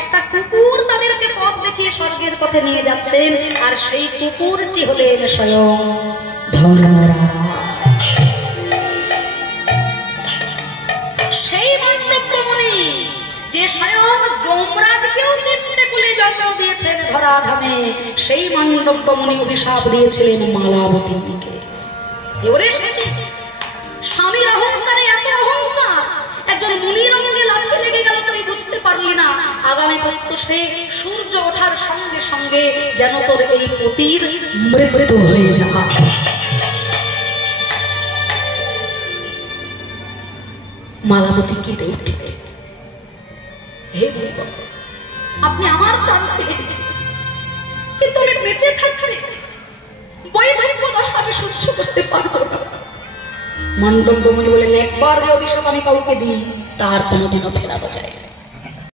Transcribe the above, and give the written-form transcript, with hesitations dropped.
একটা কুকুর তাদেরকে পথ দেখিয়ে স্বর্গের পথে নিয়ে যাচ্ছেন, আর সেই কুকুরটি হলেন স্বয়ং ধর্মরাজ। সেই মান্ডব্যমণি যে স্বয়ং যমরাজকেও তিনটে কুলে জন্ম দিয়েছেন ধরাধামে, সেই মান্ডব্যমণি অভিশাপ দিয়েছিলেন মালাবতীকে। ওরে স্বামীর অহংকারে এত অহংকার, একজন মুনির অঙ্গে লাথি লেগে গেল তুই বুঝতে পারলি না, আগামী প্রত্যুষে সূর্য ওঠার সঙ্গে সঙ্গে যেন তোর এই পতির মৃত্যু হয়ে যায়। মালাবতী কেঁদে উঠলে, হে ভগবান, আপনি আমার প্রাণ কেড়ে নিলেন, কিন্তু আমি বেঁচে থাকতে বৈধব্য দশা আমি সহ্য করতে পারবো না। মান্ডব্যমণি বলেন, একবার যে অভিশাপ আমি কাউকে দিই তার কোনোদিনও ফেরানো যায় না।